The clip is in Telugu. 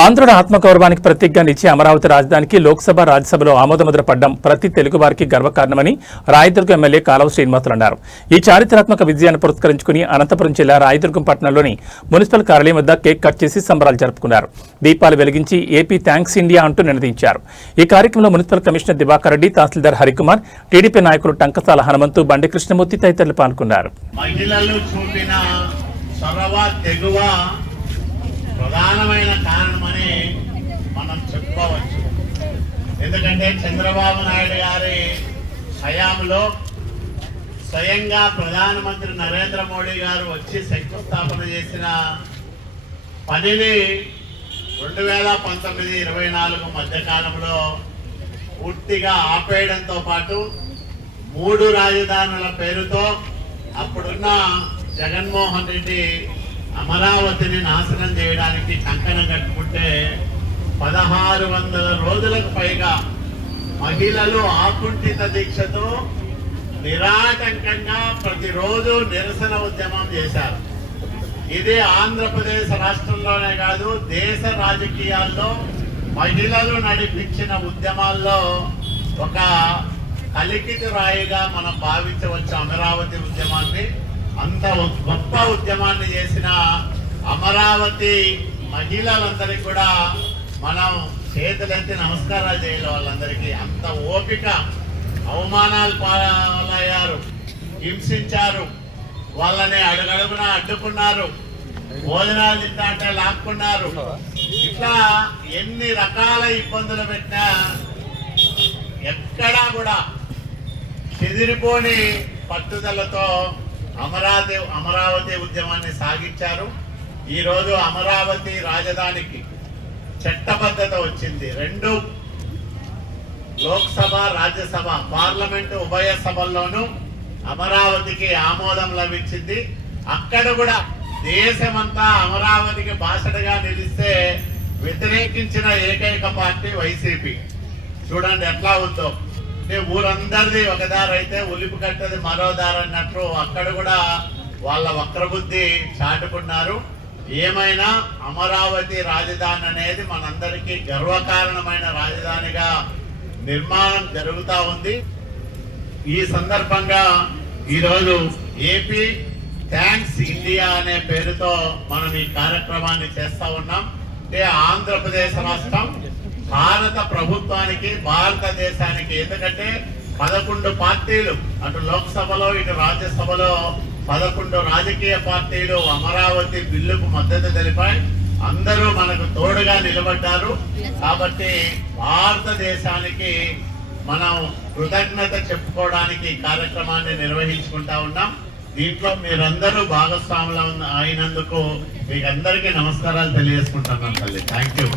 ఆంధ్రుల ఆత్మగౌరవానికి ప్రతీకగా నిలిచే అమరావతి రాజధానికి లోక్సభ రాజ్యసభలో ఆమోదముద్ర పడ్డం ప్రతి తెలుగు వారికి గర్వకారణమని రాయదుర్గం ఎమ్మెల్యే కాలవ శ్రీనివాసులు అన్నారు. ఈ చారిత్రాత్మక విజయాన్ని పురస్కరించుకుని అనంతపురం జిల్లా రాయదుర్గం పట్టణంలోని మున్సిపల్ కార్యాలయం వద్ద కేక్ కట్ చేసి సంబరాలు జరుపుకున్నారు. దీపాలు వెలిగించి ఏపీ థ్యాంక్స్ ఇండియా అంటూ నినదించారు. ఈ కార్యక్రమంలో మున్సిపల్ కమిషనర్ దివాకర్ రెడ్డి, తహసీల్దార్ హరికుమార్, టీడీపీ నాయకులు టంకసాల హనుమంతు, బండి కృష్ణమూర్తి తదితరులు పాల్గొన్నారు. ప్రధానమైన కారణమని మనం చెప్పుకోవచ్చు. ఎందుకంటే చంద్రబాబు నాయుడు గారి హయాంలో స్వయంగా ప్రధానమంత్రి నరేంద్ర మోడీ గారు వచ్చి శంకుస్థాపన చేసిన పనిని 2019-24 మధ్యకాలంలో పూర్తిగా ఆపేయడంతో పాటు 3 రాజధానుల పేరుతో అప్పుడున్న జగన్మోహన్ రెడ్డి అమరావతిని నాశనం చేయడానికి కంకణం కట్టుకుంటే 1600 రోజులకు పైగా మహిళలు ఆకుంఠిత దీక్షతో నిరాటంకంగా ప్రతిరోజు నిరసన ఉద్యమం చేశారు. ఇది ఆంధ్రప్రదేశ్ రాష్ట్రంలోనే కాదు, దేశ రాజకీయాల్లో మహిళలు నడిపించిన ఉద్యమాల్లో ఒక కలికితి రాయిగా మనం భావించవచ్చు అమరావతి ఉద్యమాన్ని. అంత గొప్ప ఉద్యమాన్ని చేసిన అమరావతి మహిళలందరికీ కూడా మనం చేతులెత్తి నమస్కారాలు చేయాలి. వాళ్ళందరికీ అంత ఓపిక, అవమానాలు పాలయ్యారు, హింసించారు, వాళ్ళని అడుగడుగున అడ్డుకున్నారు, భోజనాలు తింటా అంటే లాక్కున్నారు. ఇట్లా ఎన్ని రకాల ఇబ్బందులు పెట్టినా ఎక్కడా కూడా చెదిరిపోని పట్టుదలతో అమరావతి ఉద్యమాన్ని సాగించారు. ఈరోజు అమరావతి రాజధానికి చట్టబద్ధత వచ్చింది. 2 లోక్సభ, రాజ్యసభ, పార్లమెంటు ఉభయ సభల్లోనూ అమరావతికి ఆమోదం లభించింది. అక్కడ కూడా దేశమంతా అమరావతికి బాసటగా నిలిస్తే వ్యతిరేకించిన ఏకైక పార్టీ వైసీపీ. చూడండి ఎట్లా ఉందో. ఊరందరిది ఒకదారి అయితే ఉలిపి కట్టది మరో దారి అన్నట్టు అక్కడ కూడా వాళ్ళ వక్రబుద్ధి చాటుకున్నారు. ఏమైనా అమరావతి రాజధాని అనేది మనందరికీ గర్వకారణమైన రాజధానిగా నిర్మాణం జరుగుతూ ఉంది. ఈ సందర్భంగా ఈరోజు ఏపీ థ్యాంక్స్ ఇండియా అనే పేరుతో మనం ఈ కార్యక్రమాన్ని చేస్తా ఉన్నాం. అంటే ఆంధ్రప్రదేశ్ రాష్ట్రం భారత ప్రభుత్వానికి, భారతదేశానికి, ఎందుకంటే 11 పార్టీలు అటు లోక్సభలో ఇటు రాజ్యసభలో 11 రాజకీయ పార్టీలు అమరావతి బిల్లుకు మద్దతు తెలిపాయి. అందరూ మనకు తోడుగా నిలబడ్డారు. కాబట్టి భారతదేశానికి మనం కృతజ్ఞత చెప్పుకోవడానికి కార్యక్రమాన్ని నిర్వహించుకుంటా ఉన్నాం. దీంట్లో మీరందరూ భాగస్వాములు అయినందుకు మీకు అందరికీ నమస్కారాలు తెలియజేసుకుంటున్నాం తల్లి. Thank you.